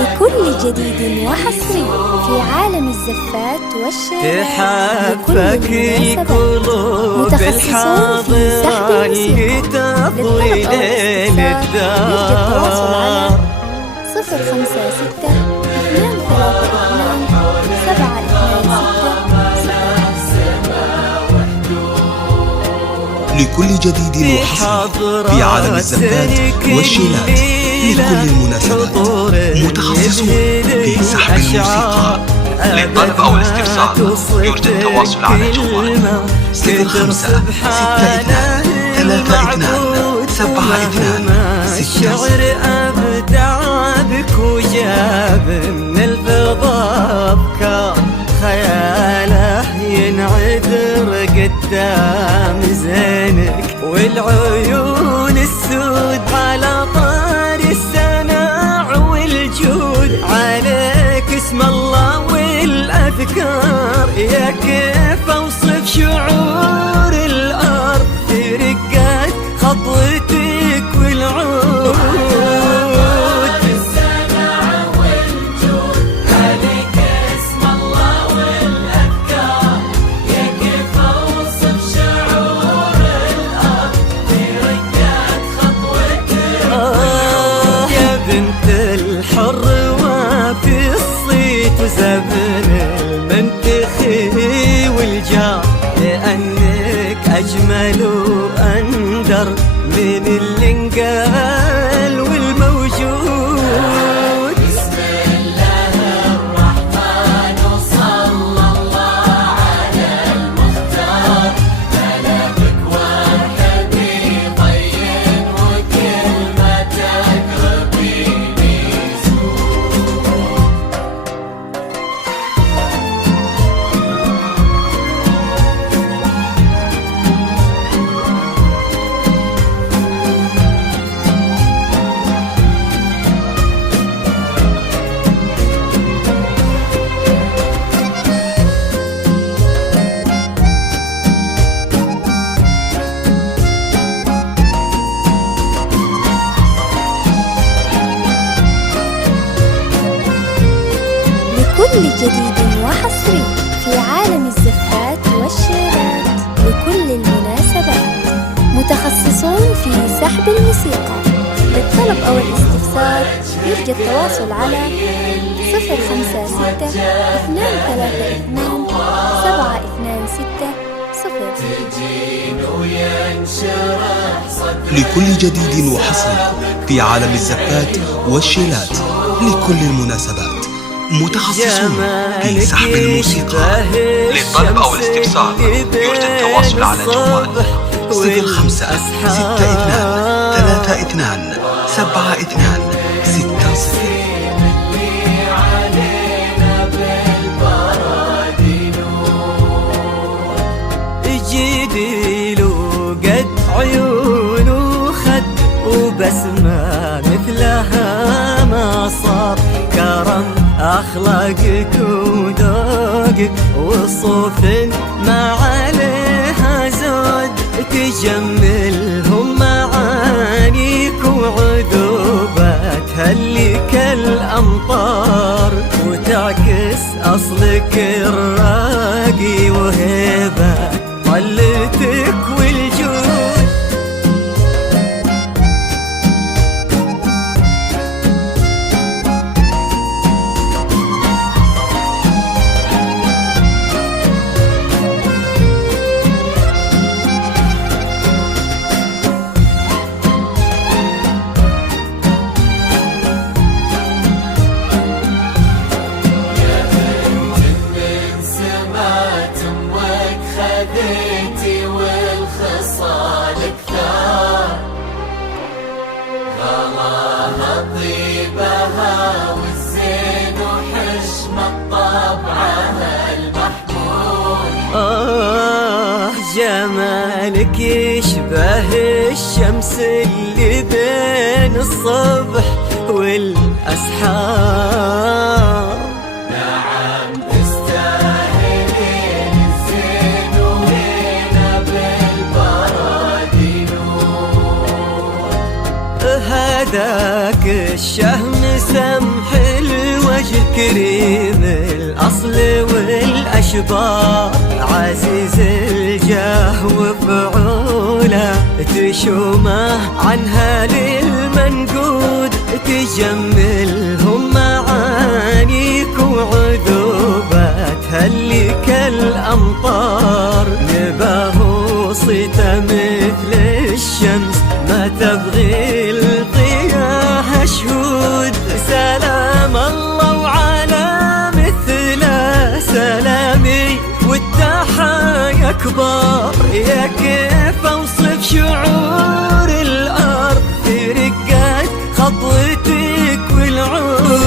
لكل جديد وحصري في عالم الزفات والشعر تحبك القلوب الحاضرة اللي تطوي ليل الدار 056 232 726. لكل جديد وحصري في عالم الزفات والشيلات لكل المناسبات متخصصون في سحب الموسيقى. للطلب أو الاستفسار يرجى التواصل على جوال 05 62 32 72. الشعر أبدع بك وجاب من الفضاء أفكار خياله ينعذر قدام زينك والعيون السود على طار السماع والجود عليك اسم الله والأذكار. يا كيف أوصف شعور الأرض في رقات خطوتك والعود الحر وفي الصيت وزبن المنتخي والجار لأنك أجمل وأندر من اللي انقال والموجود. بسم الله الرحمن وصلى الله على المختار ملكك وارحبي طين وكلمتك ربي لكل جديد وحصري في عالم الزفات والشعرات لكل المناسبات متخصصون في سحب الموسيقى. للطلب أو الاستفسار يرجى التواصل على 056 232 726. النافذ. تجين وينشرح صدرك لكل جديد وحصري في عالم الزفات والشيلات لكل المناسبات، متخصصون في سحب الموسيقى. للطلب أو الاستفسار يرجى التواصل على جوال 05 62 32 72 60. جديلو قد عيون وخد وبسمة مثلها ما صار، كرم أخلاقك وذوقك وصوف ما عليها زود، تجملهم معانيك وعذوباتها اللي كالأمطار، وتعكس أصلك الراقي وهيبة طلتك والجود. خذيتي والخصال كثار، غلاها طيبها والزين وحشمة طبعها المحمود. جمالك يشبه الشمس اللي بين الصبح والأسحار، نعم تستاهلين الزين وهنا بالبرد نور. هذاك الشهم سمح الوجه كريم الأصل والأشبار، عزيز الجاه وفعوله تشومه عنها للمنقود، تجملهم معانيك وعذوباتها اللي كالأمطار، نباه صيته مثل الشمس ما تبغي الضياها شهود. سلام الله وعلى مثله سلامي والتحايا كبار، يا كيف اوصف شعور الارض في رقات خطوتك والعود.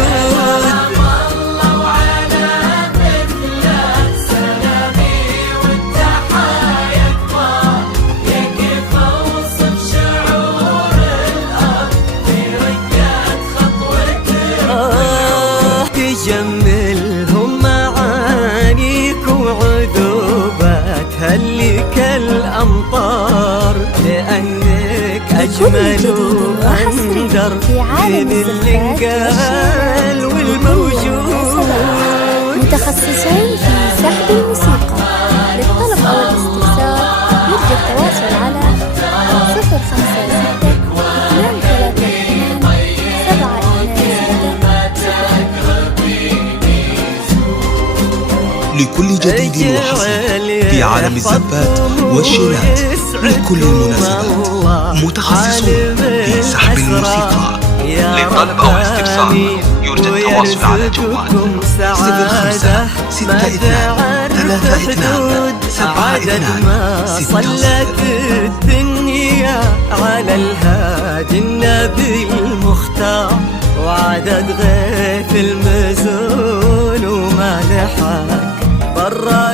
تجملهم معانيك وعذوباتها اللي كالأمطار، لأنك أجمل وأندر من الانقال والموجود. متخصصون في سحب الموسيقى. للطلب أو الاستفسار يرجى التواصل على 056 لكل جديد وحصري في عالم الزفات والشيلات لكل المناسبات، متخصصون في سحب الموسيقى. للطلب أو الاستفسار يرجى التواصل على جوال 05 62 32 72 صلت الدنيا على الهادي النبي المختار، وعدد غيث المزون وما لحق برا